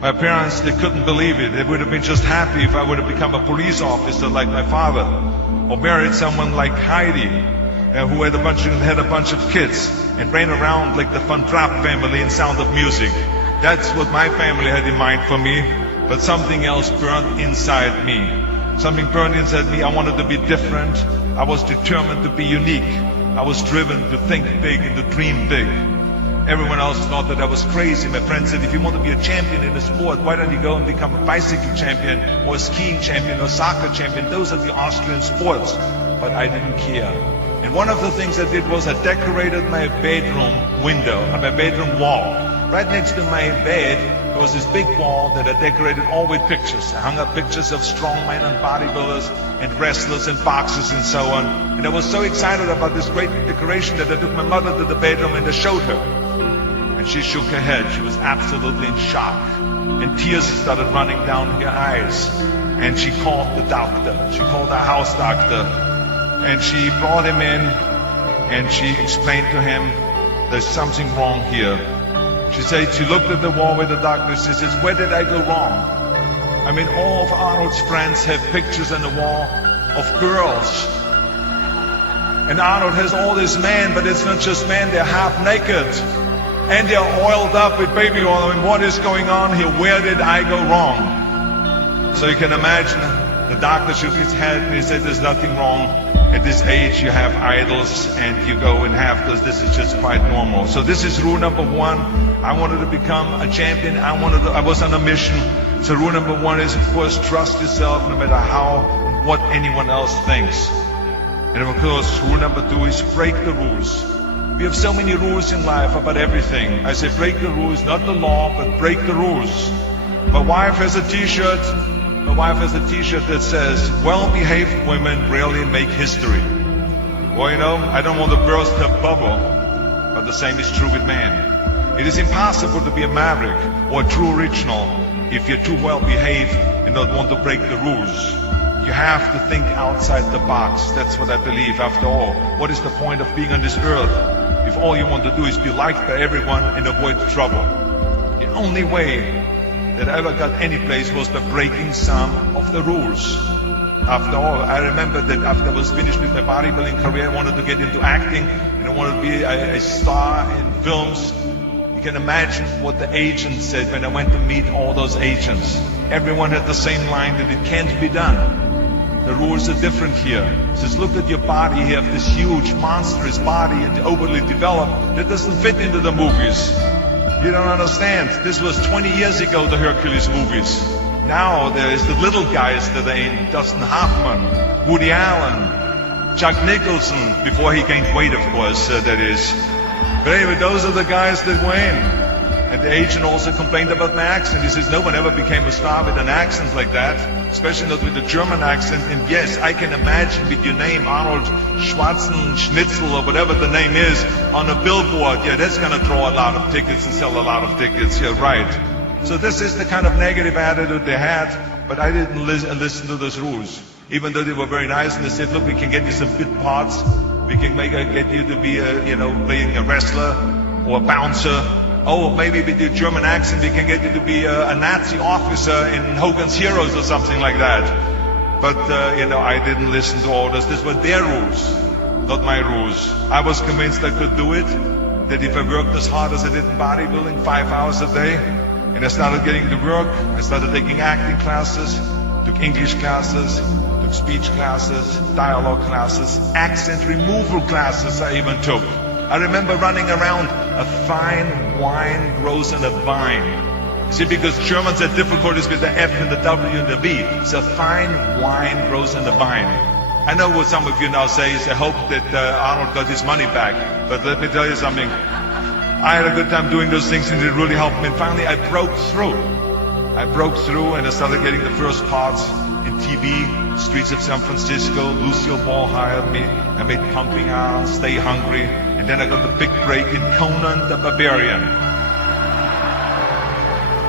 My parents, they couldn't believe it. They would have been just happy if I would have become a police officer like my father, or married someone like Heidi, who had a bunch of kids and ran around like the Van Trapp family in Sound of Music. That's what my family had in mind for me, but something else burned inside me. Something burned inside me. I wanted to be different. I was determined to be unique. I was driven to think big and to dream big. Everyone else thought that I was crazy. My friends said, if you want to be a champion in a sport, why don't you go and become a bicycle champion or a skiing champion or soccer champion? Those are the Austrian sports. But I didn't care. And one of the things I did was I decorated my bedroom window, my bedroom wall. Right next to my bed, there was this big wall that I decorated all with pictures. I hung up pictures of strongmen and bodybuilders and wrestlers and boxers and so on. And I was so excited about this great decoration that I took my mother to the bedroom and I showed her. And she shook her head. She was absolutely in shock. And tears started running down her eyes. And she called the doctor. She called our house doctor. And she brought him in and she explained to him, there's something wrong here. She looked at the wall with the doctor. She says, where did I go wrong? I mean, all of Arnold's friends have pictures on the wall of girls. And Arnold has all these men, but it's not just men, they're half naked. And they're oiled up with baby oil. I mean, what is going on here? Where did I go wrong? So you can imagine, the doctor shook his head and he said, there's nothing wrong. At this age, you have idols and you go and have those. This is just quite normal. So this is rule number one. I wanted to become a champion. I was on a mission. So rule number one is, of course, trust yourself no matter what anyone else thinks. And of course, rule number two is break the rules. We have so many rules in life about everything. I say break the rules, not the law, but break the rules. My wife has a t-shirt. My wife has a t-shirt that says, well-behaved women rarely make history. Well, you know, I don't want to burst her bubble, but the same is true with men. It is impossible to be a maverick or a true original if you're too well-behaved and don't want to break the rules. You have to think outside the box. That's what I believe. After all, what is the point of being on this earth if all you want to do is be liked by everyone and avoid trouble? The only way that I ever got any place was by breaking some of the rules. After all, I remember that after I was finished with my bodybuilding career, I wanted to get into acting and I wanted to be a star in films. You can imagine what the agents said when I went to meet all those agents. Everyone had the same line that it can't be done. The rules are different here. It says, look at your body. You have this huge, monstrous body and overly developed that doesn't fit into the movies. You don't understand. This was 20 years ago, the Hercules movies. Now there is the little guys that are in. Dustin Hoffman, Woody Allen, Jack Nicholson, before he gained weight, of course, that is. But anyway, those are the guys that were in. And the agent also complained about my accent. He says, no one ever became a star with an accent like that, especially not with a German accent. And yes, I can imagine with your name, Arnold Schwarzenschnitzel or whatever the name is, on a billboard. Yeah, that's going to draw a lot of tickets and sell a lot of tickets. Yeah, right. So this is the kind of negative attitude they had, but I didn't listen to those rules. Even though they were very nice and they said, look, we can get you some bit parts. We can get you to be playing a wrestler or a bouncer. Oh, maybe with your German accent we can get you to be a Nazi officer in Hogan's Heroes or something like that. But, I didn't listen to all this. These were their rules, not my rules. I was convinced I could do it, that if I worked as hard as I did in bodybuilding, 5 hours a day, and I started getting to work, I started taking acting classes, took English classes, took speech classes, dialogue classes, accent removal classes I even took. I remember running around, a fine wine grows on a vine. See, because Germans had difficulties with the F and the W and the V. So fine wine grows on the vine. I know what some of you now say is, I hope that Arnold got his money back. But let me tell you something. I had a good time doing those things and it really helped me. And finally I broke through. And I started getting the first parts in TV, Streets of San Francisco. Lucille Ball hired me. I made Pumping Iron, Stay Hungry. And then I got the big break in Conan the Barbarian.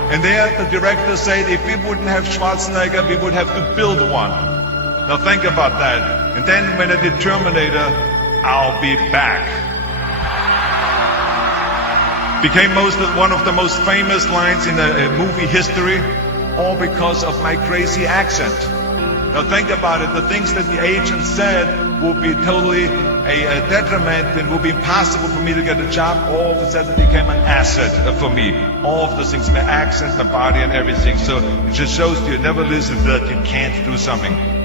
And there the director said, if we wouldn't have Schwarzenegger, we would have to build one. Now think about that. And then when I did Terminator, I'll be back. Became one of the most famous lines in movie history, all because of my crazy accent. Now think about it, the things that the agent said will be totally a detriment and will be impossible for me to get a job, all of a sudden became an asset for me. All of those things, my accent, my body and everything. So it just shows you never listen that you can't do something.